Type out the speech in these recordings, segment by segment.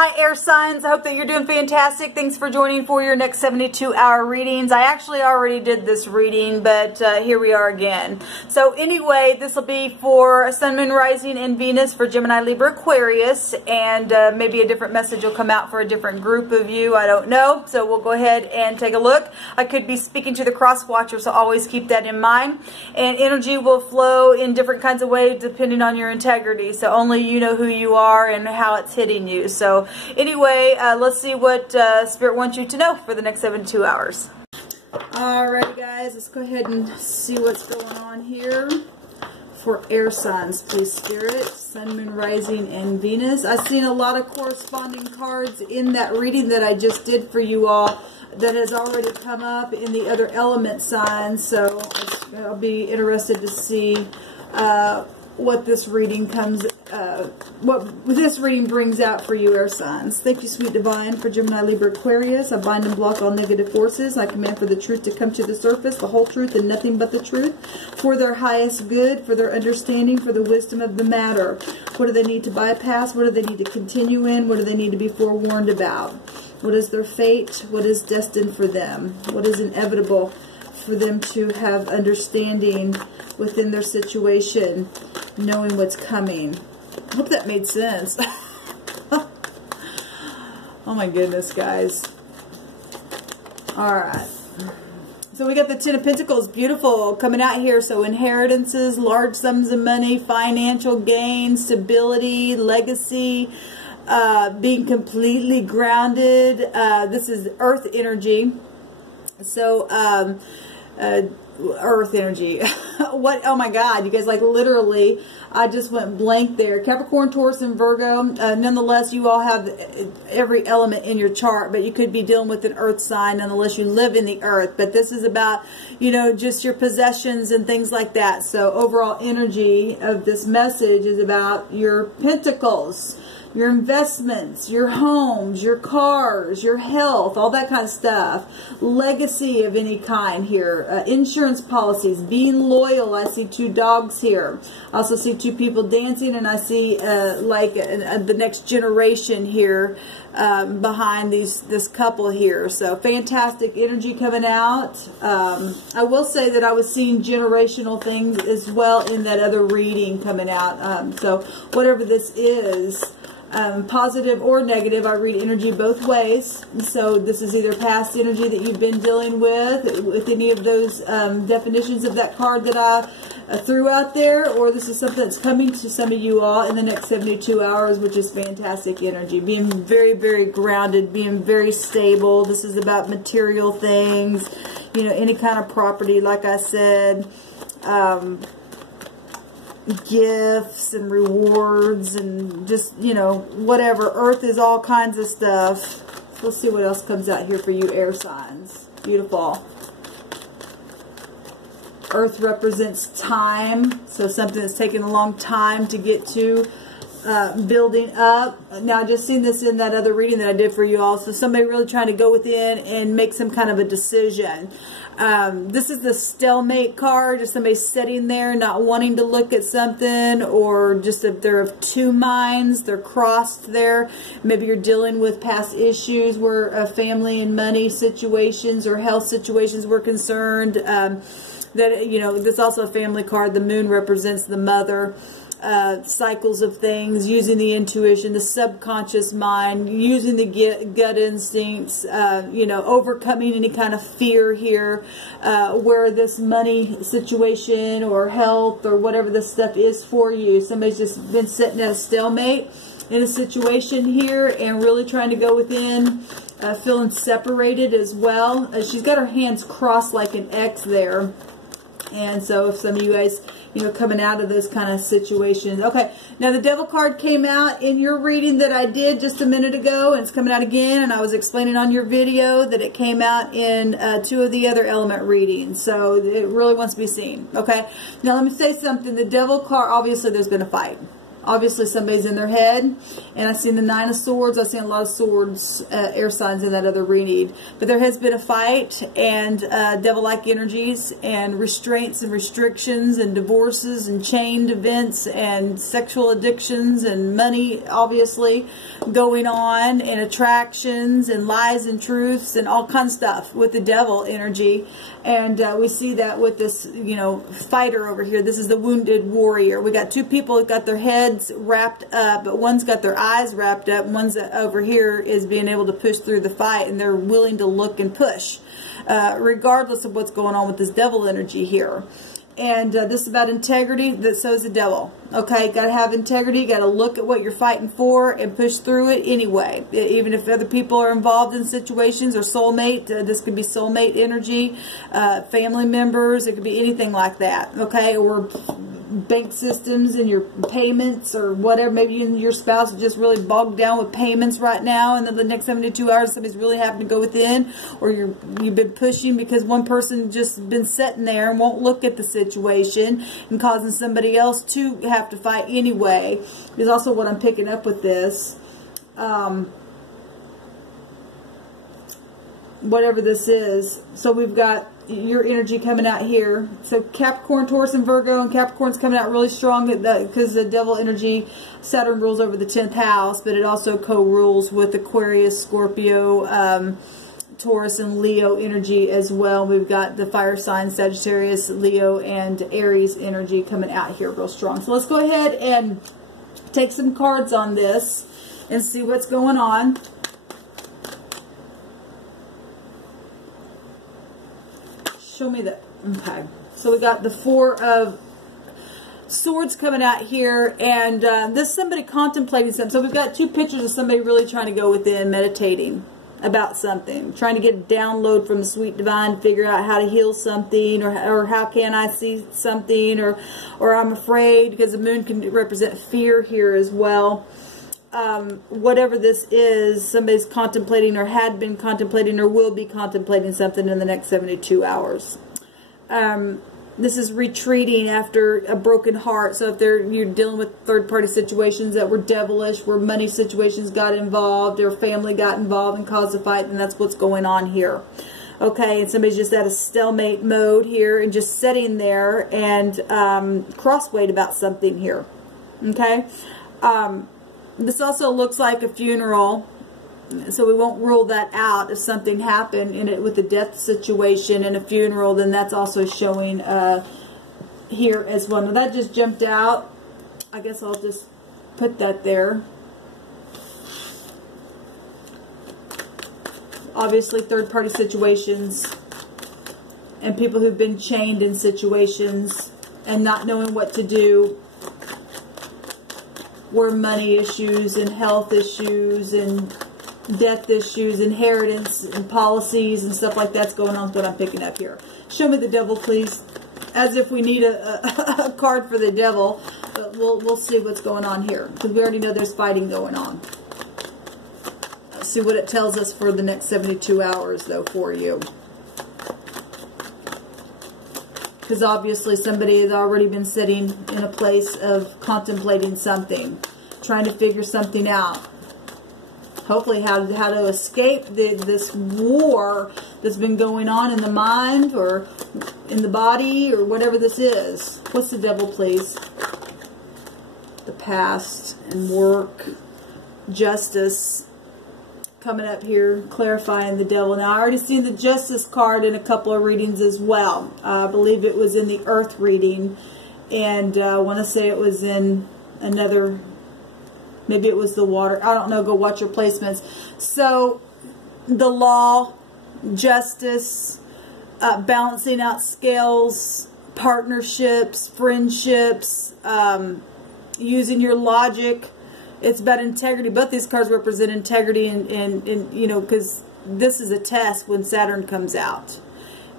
Hi air signs, I hope that you're doing fantastic. Thanks for joining for your next 72-hour readings. I actually already did this reading, but here we are again. So anyway, this will be for Sun, Moon, Rising, and Venus for Gemini, Libra, Aquarius, and maybe a different message will come out for a different group of you. I don't know. So we'll go ahead and take a look. I could be speaking to the cross watcher, so always keep that in mind. And energy will flow in different kinds of ways depending on your integrity. So only you know who you are and how it's hitting you. So anyway, let's see what Spirit wants you to know for the next 72 hours. Alright guys, let's go ahead and see what's going on here for air signs, please Spirit. Sun, Moon, Rising, and Venus. I've seen a lot of corresponding cards in that reading that I just did for you all that has already come up in the other element signs. So I'll be interested to see what this reading brings out for you, air signs. Thank you, sweet divine, for Gemini, Libra, Aquarius. I bind and block all negative forces. I command for the truth to come to the surface, the whole truth and nothing but the truth, for their highest good, for their understanding, for the wisdom of the matter. What do they need to bypass? What do they need to continue in? What do they need to be forewarned about? What is their fate? What is destined for them? What is inevitable for them to have understanding within their situation, knowing what's coming? I hope that made sense. Oh my goodness, guys. Alright. So we got the Ten of Pentacles, beautiful, coming out here. So inheritances, large sums of money, financial gain, stability, legacy, being completely grounded. This is earth energy. So, earth energy. What? Oh my God, you guys, like literally, I just went blank there. Capricorn, Taurus, and Virgo. Nonetheless, you all have every element in your chart, but you could be dealing with an earth sign nonetheless. You live in the earth, but this is about, you know, just your possessions and things like that. So overall energy of this message is about your pentacles, your investments, your homes, your cars, your health, all that kind of stuff. Legacy of any kind here. Insurance policies, being loyal. I see two dogs here. I also see two people dancing, and I see the next generation here behind this couple here. So fantastic energy coming out. I will say that I was seeing generational things as well in that other reading coming out. So whatever this is, positive or negative, I read energy both ways. So this is either past energy that you've been dealing with any of those definitions of that card that I threw out there, or this is something that's coming to some of you all in the next 72 hours, which is fantastic energy. Being very, very grounded, being very stable. This is about material things, you know, any kind of property, like I said. Gifts and rewards and just, you know, whatever. Earth is all kinds of stuff. So let's see what else comes out here for you, air signs. Beautiful. Earth represents time, so something that's taken a long time to get to, building up. Now, I just seen this in that other reading that I did for you all. So somebody really trying to go within and make some kind of a decision. This is the stalemate card, just somebody sitting there not wanting to look at something, or just if they're of two minds, they're crossed there. Maybe you're dealing with past issues where family and money situations or health situations were concerned. That, you know, this is also a family card. The moon represents the mother. Cycles of things, using the intuition, the subconscious mind, using the gut instincts, you know, overcoming any kind of fear here, where this money situation or health or whatever this stuff is for you. Somebody's just been sitting at a stalemate in a situation here and really trying to go within, feeling separated as well. She's got her hands crossed like an X there. And so if some of you guys, you know, coming out of those kind of situations. Okay, now the Devil card came out in your reading that I did just a minute ago, and it's coming out again, and I was explaining on your video that it came out in two of the other element readings. So it really wants to be seen. Okay, now let me say something. The Devil card, obviously there's been a fight. Obviously somebody's in their head, and I've seen the Nine of Swords. I've seen a lot of swords, air signs in that other reading. But there has been a fight, and devil-like energies, and restraints and restrictions, and divorces, and chained events, and sexual addictions, and money, obviously, going on, and attractions, and lies and truths, and all kinds of stuff with the devil energy. And we see that with this, you know, fighter over here. This is the wounded warrior. We got two people that got their heads wrapped up, but one's got their eyes wrapped up. One's over here is being able to push through the fight, and they're willing to look and push, regardless of what's going on with this devil energy here. And this is about integrity. That so is the devil. Okay, got to have integrity. Got to look at what you're fighting for and push through it anyway. Even if other people are involved in situations, or soulmate. This could be soulmate energy, family members. It could be anything like that. Okay, or bank systems and your payments or whatever. Maybe you and your spouse are just really bogged down with payments right now, and then the next 72 hours somebody's really having to go within, or you've been pushing because one person just been sitting there and won't look at the situation and causing somebody else to have to fight anyway. Is also what I'm picking up with this. Whatever this is. So we've got your energy coming out here. So Capricorn, Taurus, and Virgo, and Capricorn's coming out really strong because the devil energy, Saturn rules over the 10th house, but it also co-rules with Aquarius, Scorpio, Taurus, and Leo energy as well. We've got the fire signs, Sagittarius, Leo, and Aries energy coming out here real strong. So let's go ahead and take some cards on this and see what's going on. Show me that. Okay. So we got the Four of Swords coming out here, and this is somebody contemplating something. So we've got two pictures of somebody really trying to go within, meditating about something, trying to get a download from the sweet divine, figure out how to heal something, or how can I see something, or I'm afraid, because the moon can represent fear here as well. Whatever this is, somebody's contemplating, or had been contemplating, or will be contemplating something in the next 72 hours. This is retreating after a broken heart. So if you're dealing with third-party situations that were devilish, where money situations got involved, or family got involved and caused a fight, then that's what's going on here. Okay, and somebody's just at a stalemate mode here and just sitting there and crosswayed about something here. Okay. This also looks like a funeral, so we won't rule that out. If something happened in it with a death situation and a funeral, then that's also showing here as well. Now that just jumped out. I guess I'll just put that there. Obviously third-party situations and people who've been chained in situations and not knowing what to do, where money issues and health issues and death issues, inheritance and policies and stuff like that's going on is what I'm picking up here. Show me the devil, please. As if we need a card for the devil, but we'll see what's going on here, because we already know there's fighting going on. Let's see what it tells us for the next 72 hours, though, for you. Because obviously somebody has already been sitting in a place of contemplating something, trying to figure something out. Hopefully how to escape this war that's been going on in the mind or in the body or whatever this is. What's the devil, please? The past and work, justice. Coming up here, clarifying the devil. Now, I already seen the Justice card in a couple of readings as well. I believe it was in the Earth reading, and I want to say it was in another, maybe it was the Water. I don't know. Go watch your placements. So, the law, justice, balancing out scales, partnerships, friendships, using your logic. It's about integrity. Both these cards represent integrity, and you know, because this is a test when Saturn comes out.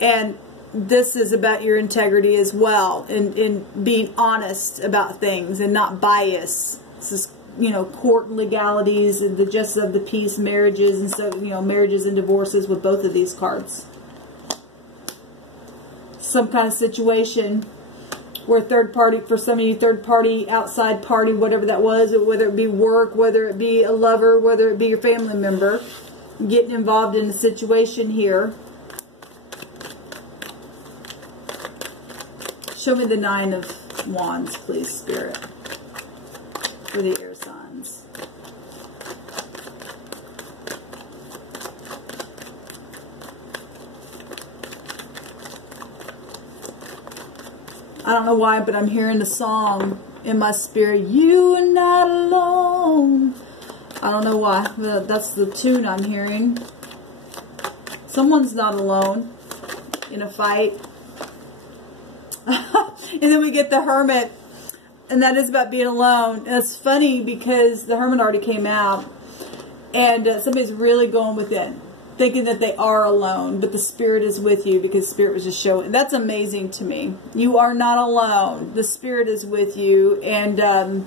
And this is about your integrity as well, in being honest about things and not bias. This is, you know, court and legalities and the justice of the peace, marriages, and so, you know, marriages and divorces with both of these cards. Some kind of situation Where third party, for some of you, third party, outside party, whatever that was, whether it be work, whether it be a lover, whether it be your family member, getting involved in a situation here. Show me the 9 of Wands, please, Spirit, for the air signs. I don't know why, but I'm hearing the song in my spirit, "You are not alone." I don't know why. That's the tune I'm hearing. Someone's not alone in a fight. And then we get the Hermit, and that is about being alone. And it's funny because the Hermit already came out, and somebody's really going within, thinking that they are alone, but the Spirit is with you, because Spirit was just showing. That's amazing to me. You are not alone. The Spirit is with you, and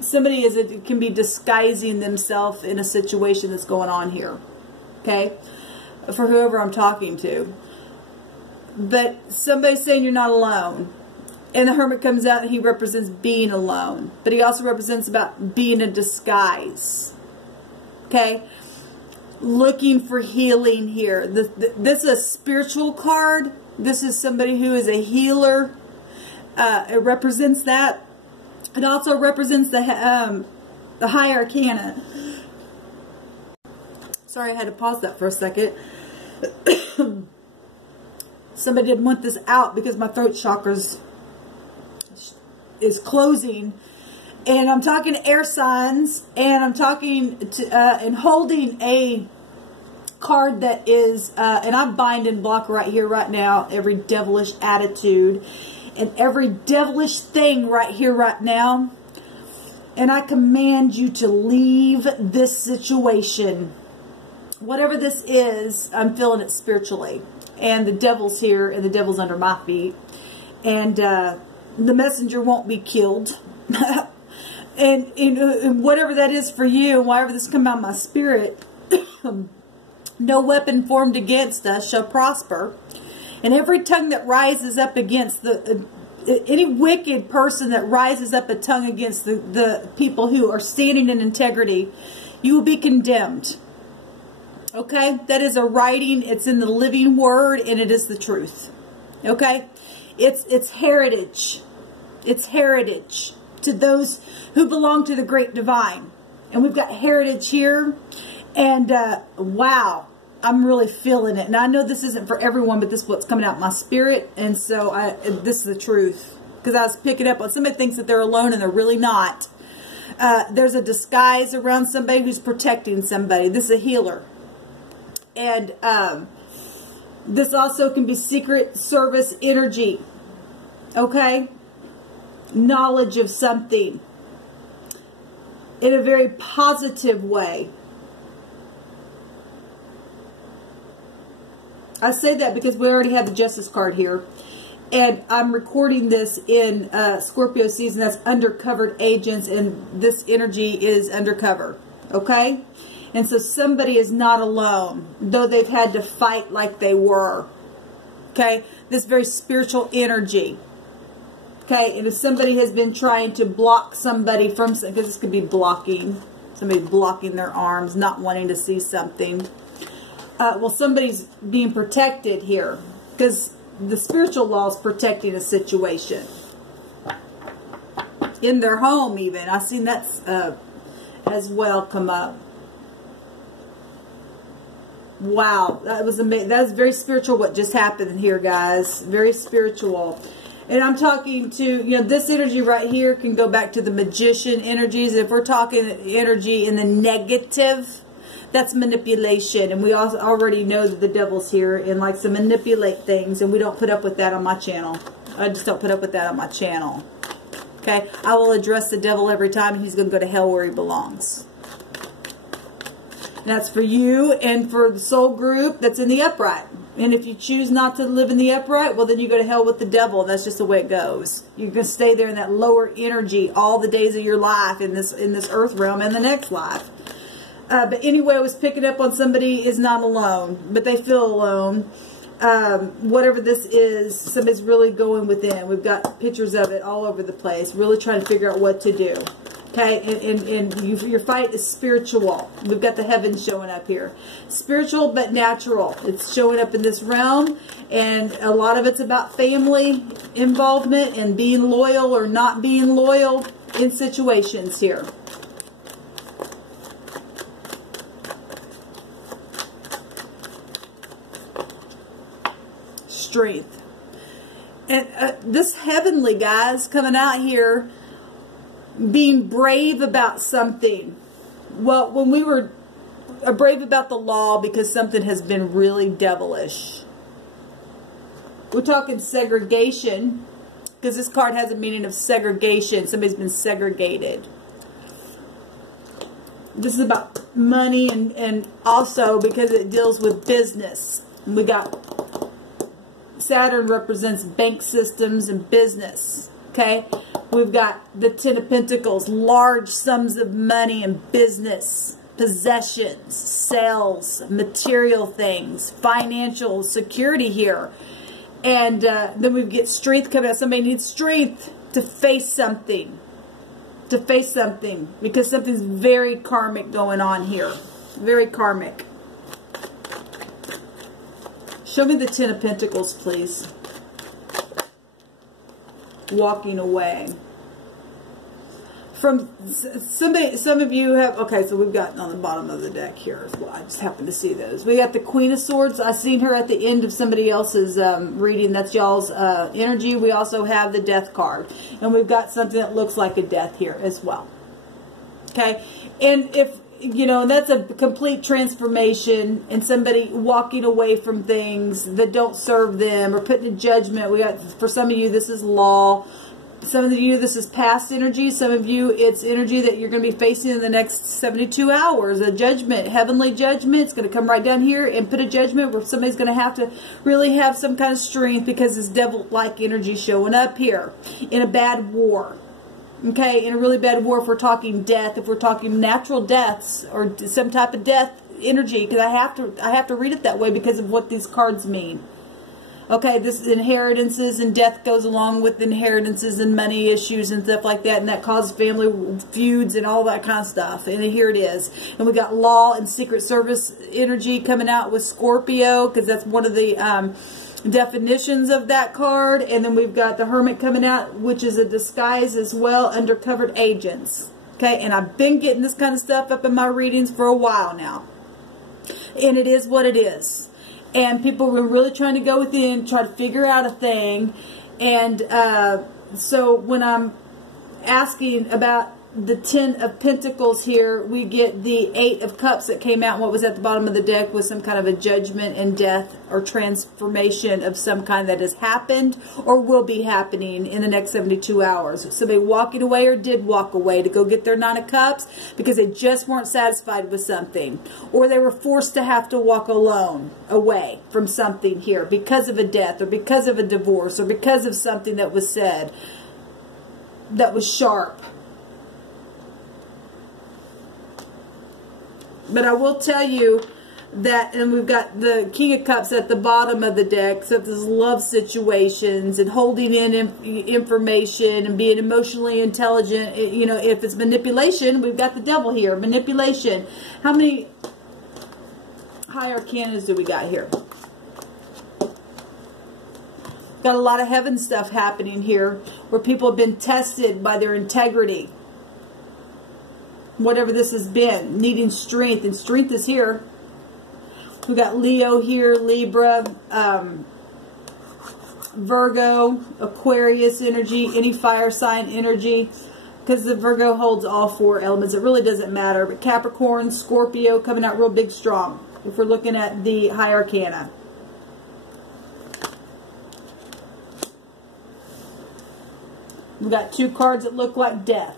somebody can be disguising themselves in a situation that's going on here. Okay, for whoever I'm talking to. But somebody's saying you're not alone. And the Hermit comes out and he represents being alone. But he also represents about being a disguise. Okay? Looking for healing here. This is a spiritual card. This is somebody who is a healer. It represents that. It also represents the High Arcana. Sorry, I had to pause that for a second. Somebody didn't want this out because my throat chakras is closing. And I'm talking to air signs, and I'm talking to, and holding a card that is, and I bind and block right here, right now, every devilish attitude and every devilish thing right here, right now. And I command you to leave this situation. Whatever this is, I'm feeling it spiritually. And the devil's here, and the devil's under my feet. And the messenger won't be killed. and whatever that is for you, whatever this come out of my spirit, no weapon formed against us shall prosper. And every tongue that rises up against any wicked person that rises up a tongue against the people who are standing in integrity, you will be condemned. Okay? That is a writing. It's in the living word, and it is the truth. Okay? It's heritage. It's heritage to those who belong to the great divine. And we've got heritage here. And wow, I'm really feeling it. And I know this isn't for everyone, but this is what's coming out of my spirit. And so this is the truth. Because I was picking up on somebody thinks that they're alone, and they're really not. There's a disguise around somebody who's protecting somebody. This is a healer. And this also can be Secret Service energy. Okay? Knowledge of something. In a very positive way. I say that because we already have the Justice card here. And I'm recording this in Scorpio season. That's undercover agents. And this energy is undercover. Okay? And so somebody is not alone, though they've had to fight like they were. Okay? This very spiritual energy. Okay? And if somebody has been trying to block somebody from something, because this could be blocking, somebody blocking their arms, not wanting to see something. Well, somebody's being protected here, because the spiritual law is protecting a situation. In their home, even. I've seen that as well come up. Wow, that was amazing. That was very spiritual what just happened here, guys. Very spiritual. And I'm talking to, this energy right here can go back to the magician energies. If we're talking energy in the negative, that's manipulation. And we also already know that the devil's here and likes to manipulate things. And we don't put up with that on my channel. I just don't put up with that on my channel. Okay? I will address the devil every time. He's going to go to hell where he belongs. That's for you and for the soul group that's in the upright. And if you choose not to live in the upright, well, then you go to hell with the devil. That's just the way it goes. You're going to stay there in that lower energy all the days of your life in this earth realm and the next life. But anyway, I was picking up on somebody is not alone, but they feel alone. whatever this is, somebody's really going within. We've got pictures of it all over the place, really trying to figure out what to do. Okay, and your fight is spiritual. We've got the heavens showing up here. Spiritual but natural. It's showing up in this realm, and a lot of it's about family involvement and being loyal or not being loyal in situations here. Strength. And this heavenly guys coming out here being brave about something. Well, when we were brave about the law because something has been really devilish. We're talking segregation, because this card has a meaning of segregation. Somebody's been segregated. This is about money, and also because it deals with business. We got Saturn represents bank systems and business. Okay, we've got the Ten of Pentacles, large sums of money and business, possessions, sales, material things, financial security here. And then we get strength coming out. Somebody needs strength to face something. To face something. Because something's very karmic going on here. Very karmic. Show me the Ten of Pentacles, please. Walking away. From somebody, some of you have, okay, so we've got on the bottom of the deck here as well. I just happen to see those. We got the Queen of Swords. I seen her at the end of somebody else's reading. That's y'all's energy. We also have the Death card. And we've got something that looks like a death here as well. Okay? And if, you know, that's a complete transformation and somebody walking away from things that don't serve them or putting a judgment. We got, for some of you, this is law. Some of you, this is past energy. Some of you, it's energy that you're going to be facing in the next 72 hours. A judgment, heavenly judgment. It's going to come right down here and put a judgment where somebody's going to have to really have some kind of strength because this devil-like energy showing up here in a bad war. Okay, in a really bad war, if we're talking death, if we're talking natural deaths or some type of death energy, because I have to read it that way because of what these cards mean. Okay, this is inheritances, and death goes along with inheritances and money issues and stuff like that, and that causes family feuds and all that kind of stuff. And here it is. And we got law and Secret Service energy coming out with Scorpio, because that's one of the definitions of that card. And then we've got the Hermit coming out, which is a disguise as well, undercover agents. Okay, and I've been getting this kind of stuff up in my readings for a while now. And it is what it is. And people were really trying to go within, try to figure out a thing. And so when I'm asking about the Ten of Pentacles here, we get the Eight of Cups that came out. And what was at the bottom of the deck was some kind of a judgment and death or transformation of some kind that has happened or will be happening in the next 72 hours. Somebody walking away or did walk away to go get their Nine of Cups because they just weren't satisfied with something. Or they were forced to have to walk alone away from something here because of a death or because of a divorce or because of something that was said that was sharp. But I will tell you that, and we've got the King of Cups at the bottom of the deck, so this is love situations and holding in information and being emotionally intelligent. You know, if it's manipulation, we've got the Devil here, manipulation. How many high arcanas do we got here? Got a lot of heaven stuff happening here where people have been tested by their integrity. Whatever this has been, needing strength, and strength is here. We got Leo here, Libra, Virgo, Aquarius energy, any fire sign energy, because the Virgo holds all four elements. It really doesn't matter. But Capricorn, Scorpio coming out real big strong if we're looking at the high arcana. We got two cards that look like death.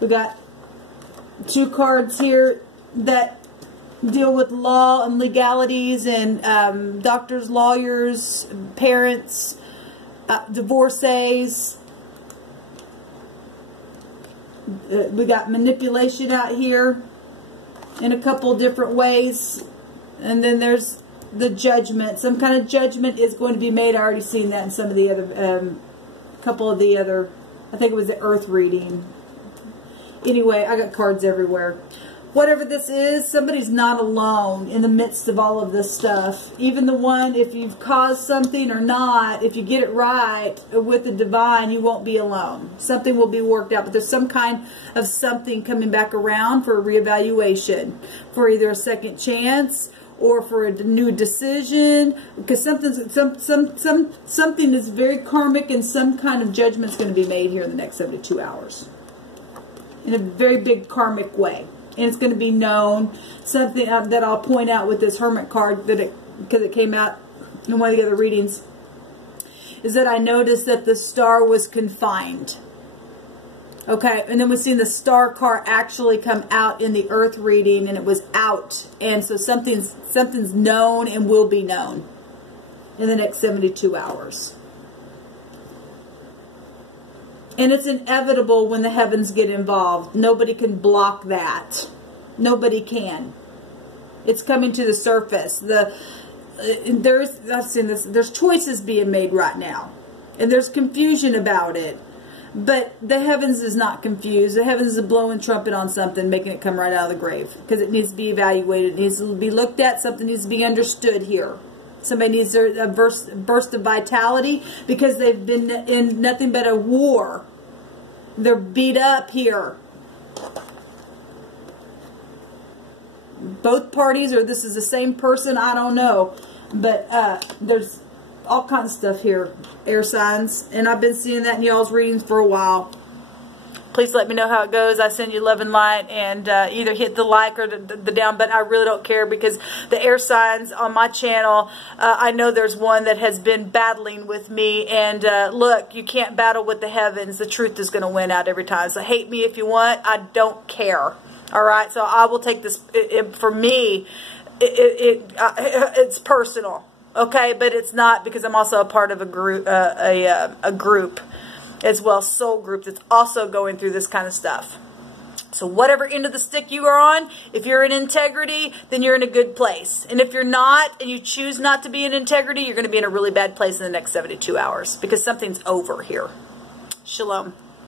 We got two cards here that deal with law and legalities and doctors, lawyers, parents, divorcees. We got manipulation out here in a couple different ways. And then there's the judgment. Some kind of judgment is going to be made. I already seen that in some of the other, couple of the other, I think it was the Earth reading. Anyway, I got cards everywhere. Whatever this is, somebody's not alone in the midst of all of this stuff. Even the one, if you've caused something or not, if you get it right with the divine, you won't be alone. Something will be worked out. But there's some kind of something coming back around for a reevaluation, for either a second chance or for a new decision. Because something is very karmic, and some kind of judgment is going to be made here in the next 72 hours. In a very big karmic way. And it's going to be known. Something that I'll point out with this Hermit card, because it came out in one of the other readings, is that I noticed that the star was confined. Okay, and then we've seen the star card actually come out in the Earth reading, and it was out. And so something's known and will be known in the next 72 hours. And it's inevitable when the heavens get involved. Nobody can block that. Nobody can. It's coming to the surface. I've seen this. There's choices being made right now, and there's confusion about it. But the heavens is not confused. The heavens is blowing trumpet on something, making it come right out of the grave, because it needs to be evaluated. It needs to be looked at. Something needs to be understood here. Somebody needs a burst of vitality, because they've been in nothing but a war. They're beat up here. Both parties, or this is the same person, I don't know. But there's all kinds of stuff here, air signs. And I've been seeing that in y'all's readings for a while. Please let me know how it goes. I send you love and light, and either hit the like or the down button. I really don't care, because the air signs on my channel, I know there's one that has been battling with me. And look, you can't battle with the heavens. The truth is going to win out every time. So hate me if you want. I don't care. All right. So I will take this. For me, it's personal. Okay, but it's not, because I'm also a part of a group. A group. As well, soul group that's also going through this kind of stuff. So whatever end of the stick you are on, if you're in integrity, then you're in a good place. And if you're not, and you choose not to be in integrity, you're going to be in a really bad place in the next 72 hours, because something's over here. Shalom.